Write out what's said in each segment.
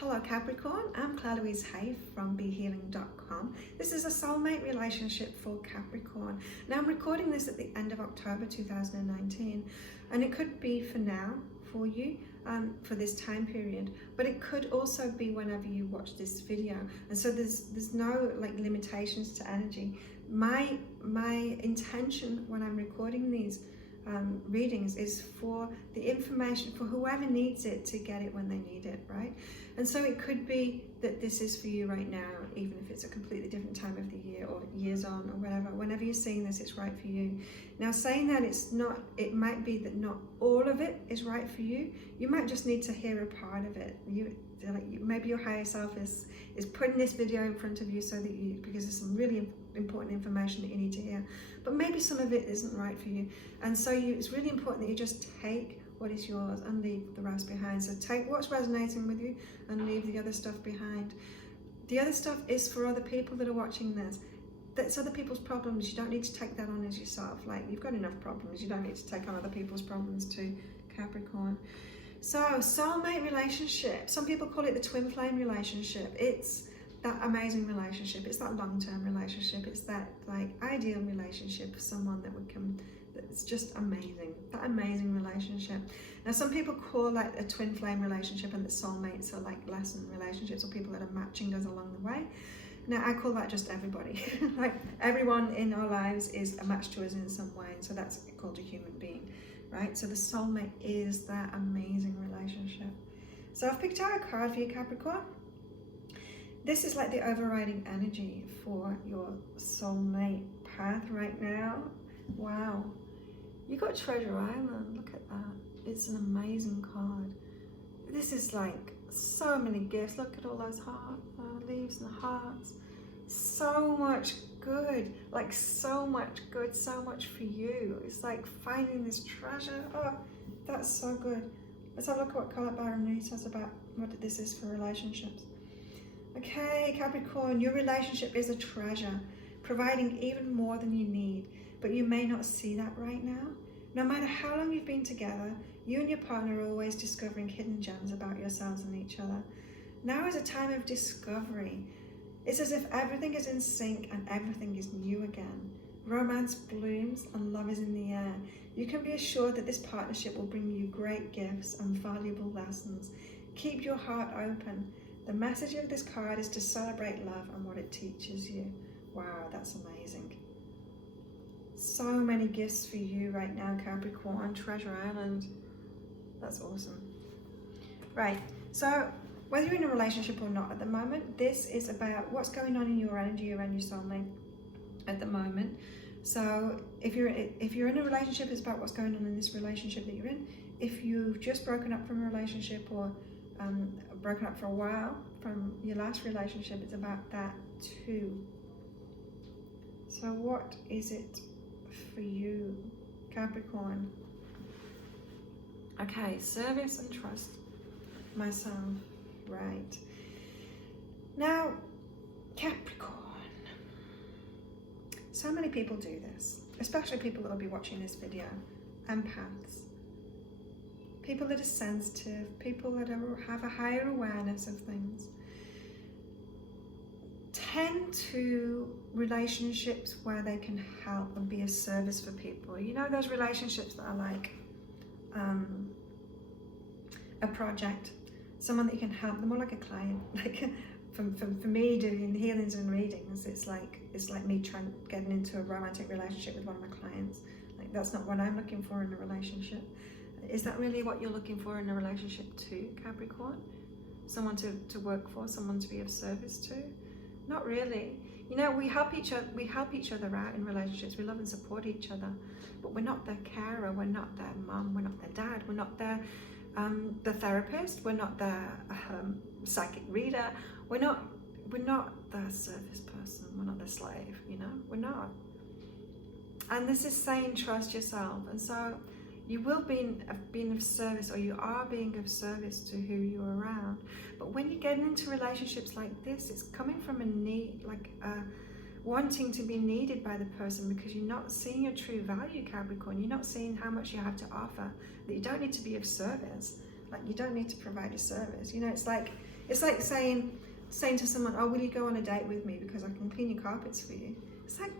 Hello Capricorn, I'm Claire Louise Hay from BeHealing.com. This is a soulmate relationship for Capricorn. Now I'm recording this at the end of October 2019 and it could be for now for you, for this time period, but it could also be whenever you watch this video. And so there's no like limitations to energy. My intention when I'm recording these readings is for the information for whoever needs it to get it when they need it, right? And so it could be that this is for you right now, even if it's a completely different time of the year or years on or whatever. Whenever you're seeing this, it's right for you. Now, saying that it's not, it might be that not all of it is right for you. You might just need to hear a part of it. Maybe your higher self is putting this video in front of you so that you, because there's some really important information that you need to hear, but maybe some of it isn't right for you. And so it's really important that you just take what is yours and leave the rest behind. So take what's resonating with you and leave the other stuff behind. The other stuff is for other people that are watching this. That's other people's problems. You don't need to take that on as yourself. Like, you've got enough problems. You don't need to take on other people's problems too, Capricorn. So, soulmate relationship. Some people call it the twin flame relationship. It's that amazing relationship. It's that long-term relationship. It's that like ideal relationship for someone that would come, that's just amazing. That amazing relationship. Now, some people call that a twin flame relationship, and the soulmates are like lesson relationships or people that are matching us along the way. Now, I call that just everybody. Like, everyone in our lives is a match to us in some way, and so that's called a human being, right? So the soulmate is that amazing relationship. So I've picked out a card for you, Capricorn. This is like the overriding energy for your soulmate path right now. Wow. You got Treasure Island, look at that. It's an amazing card. This is like so many gifts. Look at all those leaves and hearts. So much good, like so much good, so much for you. It's like finding this treasure. Oh, that's so good. Let's have a look at what Colette Baron says about what this is for relationships. Okay, Capricorn, your relationship is a treasure, providing even more than you need, but you may not see that right now. No matter how long you've been together, you and your partner are always discovering hidden gems about yourselves and each other. Now is a time of discovery. It's as if everything is in sync and everything is new again. Romance blooms and love is in the air. You can be assured that this partnership will bring you great gifts and valuable lessons. Keep your heart open. The message of this card is to celebrate love and what it teaches you. Wow, that's amazing. So many gifts for you right now, Capricorn. Treasure Island. That's awesome. Right, so whether you're in a relationship or not at the moment, this is about what's going on in your energy around your soulmate at the moment. So if you're in a relationship, it's about what's going on in this relationship that you're in. If you've just broken up from a relationship or broken up for a while from your last relationship, it's about that too. So what is it for you, Capricorn? Okay, service and trust myself. Right. Now, Capricorn. So many people do this, especially people that will be watching this video. Empaths. People that are sensitive, people that have a higher awareness of things, tend to relationships where they can help and be of service for people. You know, those relationships that are like a project, someone that you can help, they're more like a client. Like for me doing healings and readings, it's like me getting into a romantic relationship with one of my clients. Like, that's not what I'm looking for in a relationship. Is that really what you're looking for in a relationship too, Capricorn? Someone to work for, someone to be of service to? Not really. You know, we help each other out in relationships. We love and support each other, but we're not their carer. We're not their mum. We're not their dad. We're not their the therapist. We're not their psychic reader. We're not their service person. We're not their slave. You know, we're not. And this is saying trust yourself. And so you will be being of service, or you are being of service to who you're around. But when you're getting into relationships like this, it's coming from a need, like wanting to be needed by the person, because you're not seeing your true value, Capricorn. You're not seeing how much you have to offer, that you don't need to be of service. Like, you don't need to provide a service. You know, it's like It's like saying to someone, oh, will you go on a date with me because I can clean your carpets for you? It's like,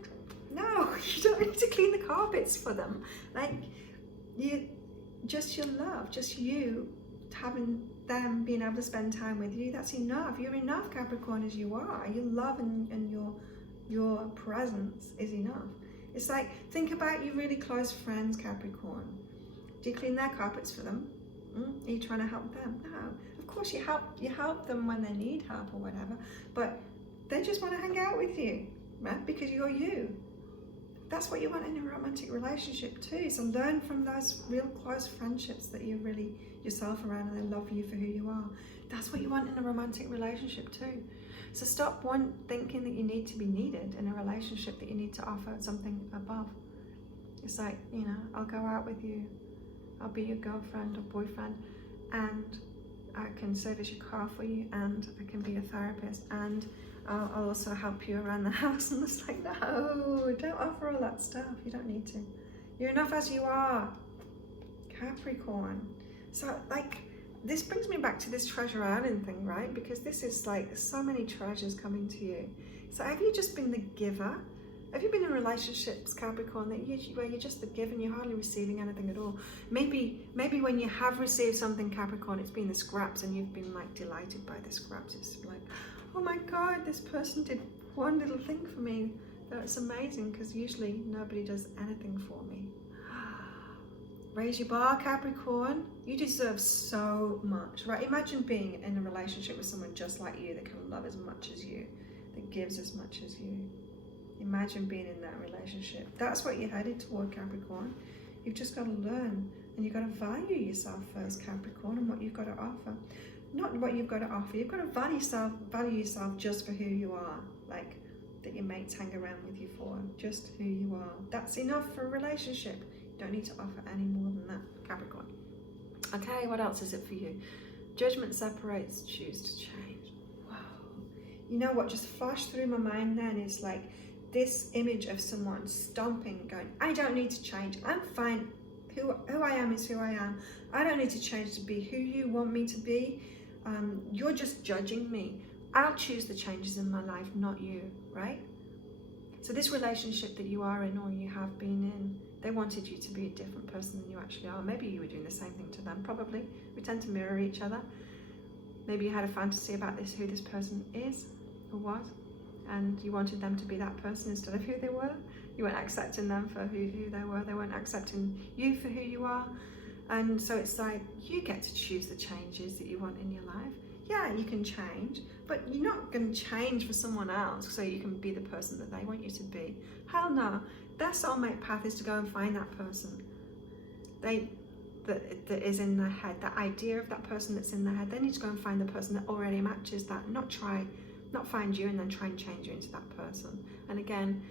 no, you don't need to clean the carpets for them. Like, just your love, just you having them being able to spend time with you, that's enough. You're enough, Capricorn, as you are. Your love and your presence is enough. It's like, think about your really close friends, Capricorn. Do you clean their carpets for them? Are you trying to help them? No. Of course you help them when they need help or whatever, but they just want to hang out with you, right? Because you're you. That's what you want in a romantic relationship too. So learn from those real close friendships that you're really yourself around and they love you for who you are. That's what you want in a romantic relationship too. So stop thinking that you need to be needed in a relationship, that you need to offer something above. It's like, you know, I'll go out with you, I'll be your girlfriend or boyfriend, and I can service your car for you, and I can be a therapist, and I'll also help you around the house. And it's like, no, don't offer all that stuff. You don't need to. You're enough as you are, Capricorn. So like, this brings me back to this treasure island thing, right? Because this is like so many treasures coming to you. So have you just been the giver? Have you been in relationships, Capricorn, where you're just the giver and you're hardly receiving anything at all? Maybe when you have received something, Capricorn, it's been the scraps and you've been like delighted by the scraps. It's like, oh my God, this person did one little thing for me. That's amazing, because usually nobody does anything for me. Raise your bar, Capricorn. You deserve so much, right? Imagine being in a relationship with someone just like you, that can love as much as you, that gives as much as you. Imagine being in that relationship. That's what you're headed toward, Capricorn. You've just got to learn, and you've got to value yourself first, Capricorn, and what you've got to offer. Not what you've got to offer. You've got to value yourself just for who you are, like that your mates hang around with you for, just who you are. That's enough for a relationship. You don't need to offer any more than that, Capricorn. Okay, what else is it for you? Judgment separates, choose to change. Wow. You know what just flashed through my mind then is like this image of someone stomping, going, I don't need to change. I'm fine. Who I am is who I am. I don't need to change to be who you want me to be. You're just judging me. I'll choose the changes in my life, not you, right? So this relationship that you are in or you have been in, they wanted you to be a different person than you actually are. Maybe you were doing the same thing to them, probably. We tend to mirror each other. Maybe you had a fantasy about who this person is or was, and you wanted them to be that person instead of who they were. You weren't accepting them for who they were. They weren't accepting you for who you are. And so it's like, you get to choose the changes that you want in your life. Yeah, you can change, but you're not going to change for someone else so you can be the person that they want you to be. Hell no. Their soulmate path is to go and find that person that is in their head, that idea of that person that's in their head. They need to go and find the person that already matches that, not find you and then try and change you into that person. And again,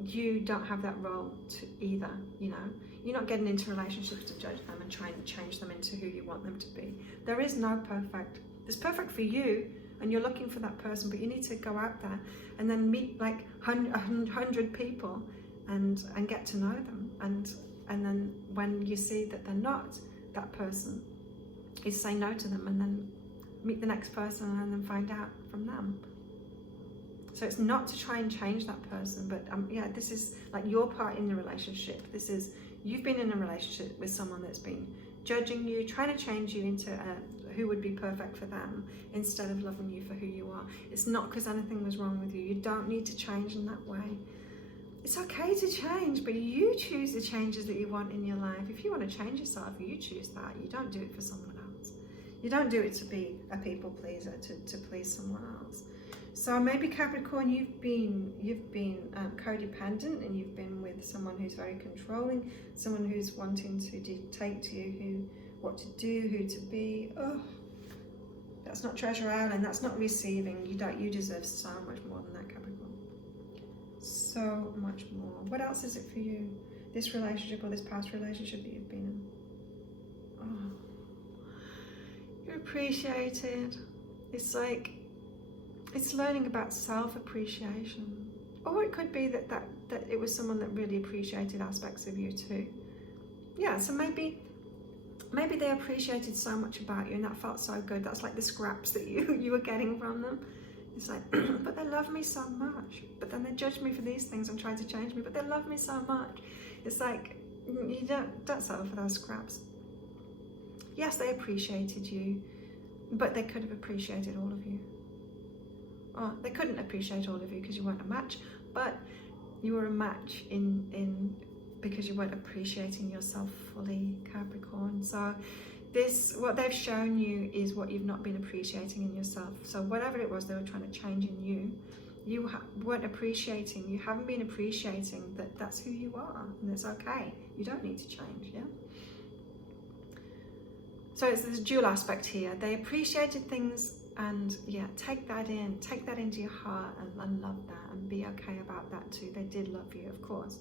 you don't have that role to either, you know. You're not getting into relationships to judge them and try and change them into who you want them to be. There is no perfect. There's perfect for you, and you're looking for that person, but you need to go out there and then meet like 100 people and get to know them. And then when you see that they're not that person, you say no to them and then meet the next person and then find out from them. So it's not to try and change that person, but yeah, this is like your part in the relationship. This is, you've been in a relationship with someone that's been judging you, trying to change you into who would be perfect for them instead of loving you for who you are. It's not because anything was wrong with you. You don't need to change in that way. It's okay to change, but you choose the changes that you want in your life. If you want to change yourself, you choose that. You don't do it for someone else. You don't do it to be a people pleaser, to please someone else. So maybe Capricorn, you've been codependent, and you've been with someone who's very controlling, someone who's wanting to dictate to you what to do, who to be. Oh, that's not treasure island. That's not receiving. You deserve so much more than that, Capricorn. So much more. What else is it for you? This relationship or this past relationship that you've been in? Oh, you're appreciated. It's like, it's learning about self-appreciation. Or it could be that it was someone that really appreciated aspects of you too. Yeah, so maybe maybe they appreciated so much about you and that felt so good. That's like the scraps that you were getting from them. It's like, but they love me so much. But then they judge me for these things and try to change me, but they love me so much. It's like, you don't settle for those scraps. Yes, they appreciated you, but they could have appreciated all of you. Or they couldn't appreciate all of you because you weren't a match, but you were a match in because you weren't appreciating yourself fully, Capricorn. So what they've shown you is what you've not been appreciating in yourself. So whatever it was they were trying to change in you, you weren't appreciating. You haven't been appreciating that that's who you are, and it's okay. You don't need to change, yeah? So it's this dual aspect here. They appreciated things, and yeah, take that into your heart and love that, and be okay about that too. They did love you, of course.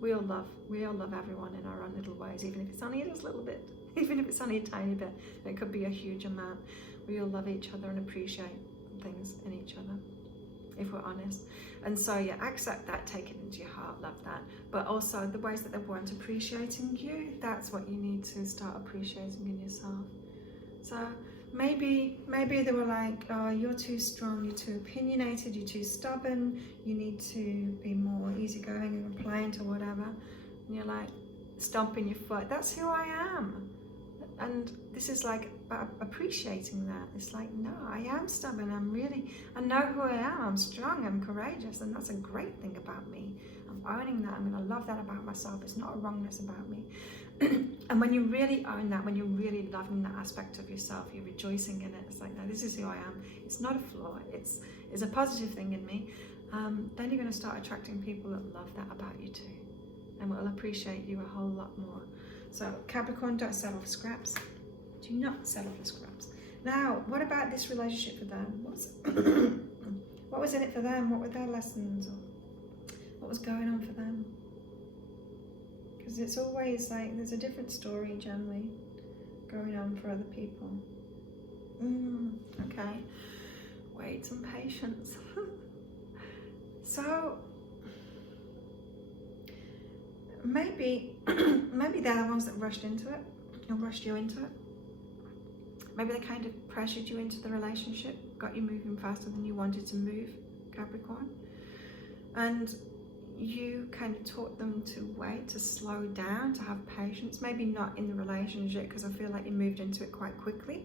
We all love everyone in our own little ways, even if it's only just a little bit, even if it's only a tiny bit. It could be a huge amount. We all love each other and appreciate things in each other, if we're honest. And so yeah, accept that, take it into your heart, love that. But also the ways that they weren't appreciating you, that's what you need to start appreciating in yourself. So maybe they were like, oh, you're too strong, you're too opinionated, you're too stubborn, you need to be more easygoing and replying to whatever. And you're like stomping your foot. That's who I am. And this is like about appreciating that. It's like, no, I am stubborn. I know who I am. I'm strong, I'm courageous, and that's a great thing about me. I'm owning that. I'm going to love that about myself. It's not a wrongness about me. And when you really own that, when you're really loving that aspect of yourself, you're rejoicing in it. It's like, no, this is who I am. It's not a flaw. It's a positive thing in me. Then you're going to start attracting people that love that about you too, and will appreciate you a whole lot more. So Capricorn, don't settle for scraps. Do not settle for scraps. Now, what about this relationship for them? What was in it for them? What were their lessons? Or what was going on for them? Because it's always like there's a different story generally going on for other people. Okay. Wait and patience. So maybe they're the ones that rushed into it, or rushed you into it. Maybe they kind of pressured you into the relationship, got you moving faster than you wanted to move, Capricorn. And you kind of taught them to wait, to slow down, to have patience. Maybe not in the relationship, because I feel like you moved into it quite quickly,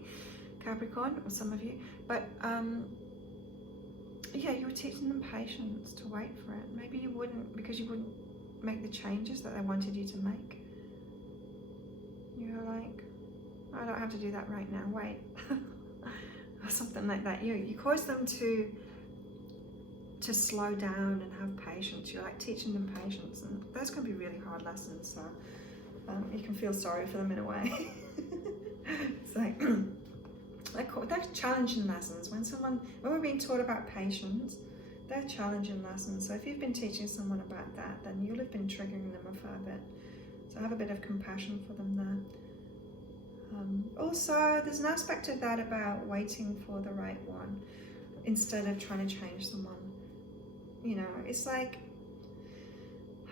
Capricorn, or some of you. But yeah, you were teaching them patience, to wait for it. Maybe you wouldn't, because you wouldn't make the changes that they wanted you to make. You were like, I don't have to do that right now, wait. Or something like that. You caused them to slow down and have patience. You're like teaching them patience, and those can be really hard lessons, so you can feel sorry for them in a way. It's like they're challenging lessons. When we're being taught about patience, they're challenging lessons. So if you've been teaching someone about that, then you'll have been triggering them a fair bit. So have a bit of compassion for them there. Also, there's an aspect of that about waiting for the right one instead of trying to change someone. You know, it's like,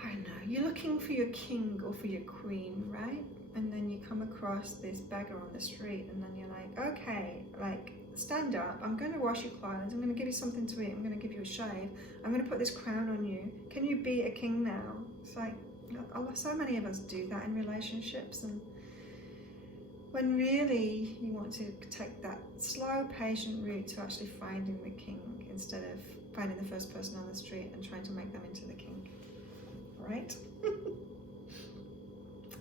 I don't know, you're looking for your king or for your queen, right? And then you come across this beggar on the street, and then you're like, okay, like, stand up, I'm going to wash your clothes, I'm going to give you something to eat, I'm going to give you a shave, I'm going to put this crown on you. Can you be a king now? It's like, so many of us do that in relationships, and when really you want to take that slow, patient route to actually finding the king instead of finding the first person on the street and trying to make them into the king, right?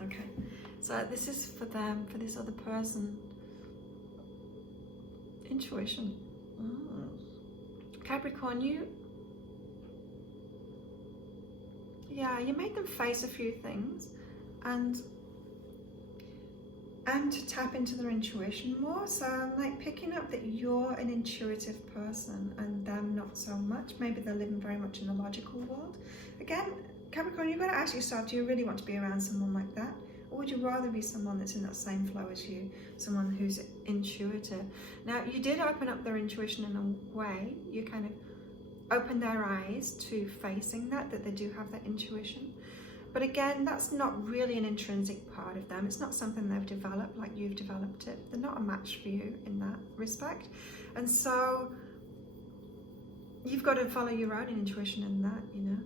Okay, so this is for them, for this other person. Intuition. Capricorn, you made them face a few things, and to tap into their intuition more. So I'm like picking up that you're an intuitive person and them not so much. Maybe they're living very much in the logical world. Again, Capricorn, you've got to ask yourself, do you really want to be around someone like that? Or would you rather be someone that's in that same flow as you, someone who's intuitive? Now, you did open up their intuition in a way. You kind of opened their eyes to facing that they do have that intuition. But again, that's not really an intrinsic part of them. It's not something they've developed like you've developed it. They're not a match for you in that respect. And so you've got to follow your own intuition in that, you know.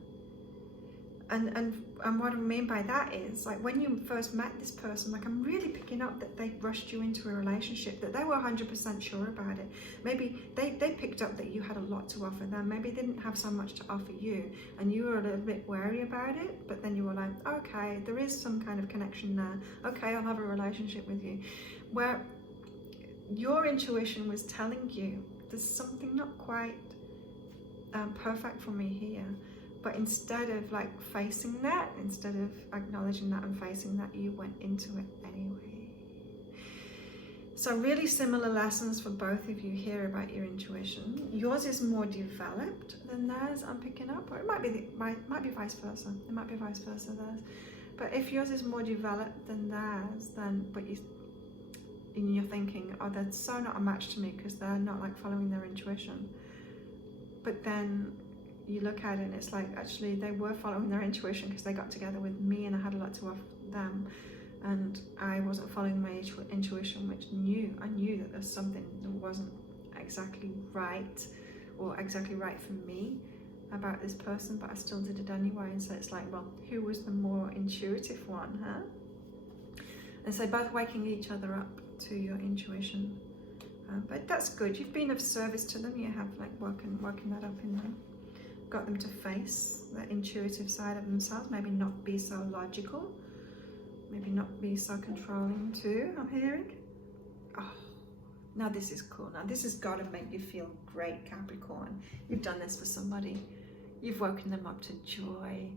And what I mean by that is, like, when you first met this person, like, I'm really picking up that they rushed you into a relationship, that they were 100% sure about it. Maybe they picked up that you had a lot to offer them. Maybe they didn't have so much to offer you, and you were a little bit wary about it, but then you were like, okay, there is some kind of connection there. Okay, I'll have a relationship with you. Where your intuition was telling you there's something not quite perfect for me here. But instead of like facing that, instead of acknowledging that and facing that, you went into it anyway. So really similar lessons for both of you here about your intuition. Yours is more developed than theirs, I'm picking up, or it might be might be vice versa. It might be vice versa theirs. But if yours is more developed than theirs, then you're thinking, oh, they're so not a match to me because they're not like following their intuition. But then you look at it and it's like, actually they were following their intuition because they got together with me and I had a lot to offer them, and I wasn't following my intuition, which I knew that there's something that wasn't exactly right or exactly right for me about this person, but I still did it anyway. And so it's like, well, who was the more intuitive one, huh? And so both waking each other up to your intuition. But that's good. You've been of service to them. You have like working that up in them. Got them to face that intuitive side of themselves. Maybe not be so logical. Maybe not be so controlling too, I'm hearing. Oh, now this is cool. Now this has got to make you feel great, Capricorn. You've done this for somebody. You've woken them up to joy.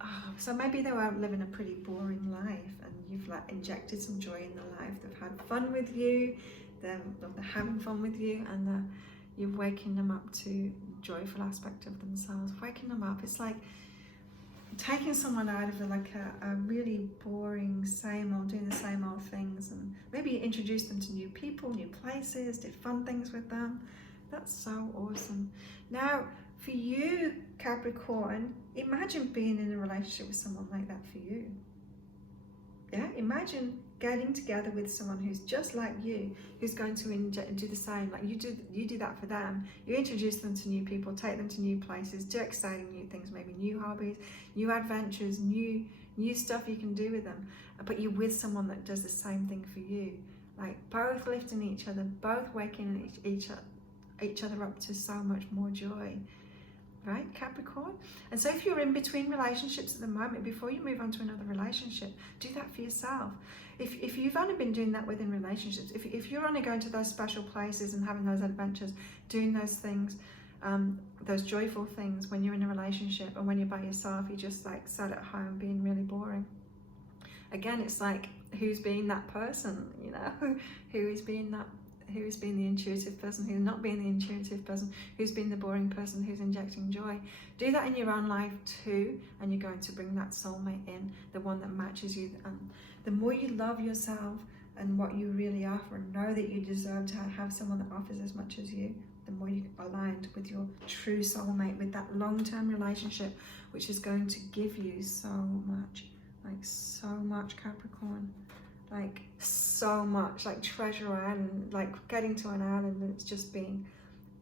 Oh, so maybe they were living a pretty boring life and you've like injected some joy in their life. They've had fun with you. They're having fun with you, and you're waking them up to joyful aspect of themselves. Waking them up, it's like taking someone out of like a really boring doing the same old things, and maybe introduce them to new people, new places, did fun things with them. That's so awesome. Now for you, Capricorn, imagine being in a relationship with someone like that for you. Yeah, imagine getting together with someone who's just like you, who's going to do the same. Like you do that for them. You introduce them to new people, take them to new places, do exciting new things, maybe new hobbies, new adventures, new stuff you can do with them. But you're with someone that does the same thing for you. Like both lifting each other, both waking each other up to so much more joy. Right, Capricorn? And so if you're in between relationships at the moment, before you move on to another relationship, do that for yourself. If you've only been doing that within relationships, if you're only going to those special places and having those adventures, doing those things, those joyful things when you're in a relationship, and when you're by yourself, you just like sat at home being really boring. Again, it's like, who's being that person, you know? Who's being the intuitive person, who's not being the intuitive person, who's being the boring person, who's injecting joy. Do that in your own life too, and you're going to bring that soulmate in, the one that matches you. And the more you love yourself and what you really offer, and know that you deserve to have someone that offers as much as you, the more you're aligned with your true soulmate, with that long-term relationship, which is going to give you so much, like so much, Capricorn. Like so much, like Treasure Island, like getting to an island and it's just being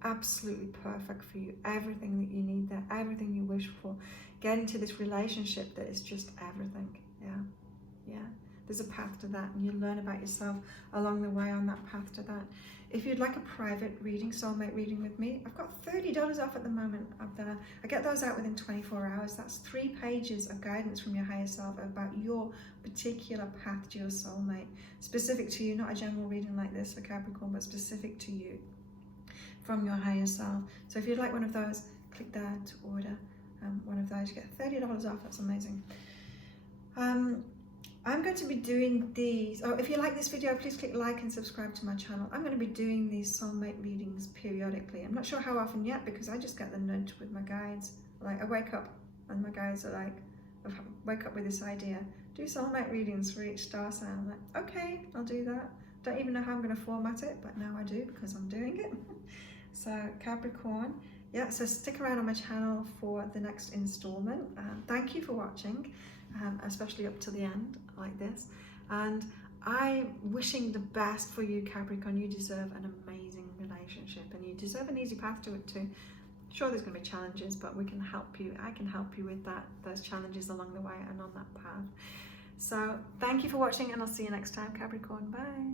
absolutely perfect for you. Everything that you need there, everything you wish for. Getting to this relationship that is just everything. Yeah. There's a path to that, and you learn about yourself along the way on that path to that. If you'd like a private reading, soulmate reading with me, I've got $30 off at the moment. I get those out within 24 hours. That's 3 pages of guidance from your higher self about your particular path to your soulmate. Specific to you, not a general reading like this for Capricorn, but specific to you from your higher self. So if you'd like one of those, click there to order one of those. You get $30 off. That's amazing. I'm going to be doing these. Oh, if you like this video, please click like and subscribe to my channel. I'm going to be doing these soulmate readings periodically. I'm not sure how often yet, because I just get the nudge with my guides. Like I wake up and my guides are like, wake up with this idea. Do soulmate readings for each star sign. I'm like, okay, I'll do that. Don't even know how I'm going to format it, but now I do because I'm doing it. So Capricorn, yeah, so stick around on my channel for the next installment. Thank you for watching, especially up to the end like this. And I'm wishing the best for you, Capricorn. You deserve an amazing relationship and you deserve an easy path to it too. Sure, there's going to be challenges, but we can help you. I can help you with those challenges along the way and on that path. So thank you for watching, and I'll see you next time, Capricorn. Bye.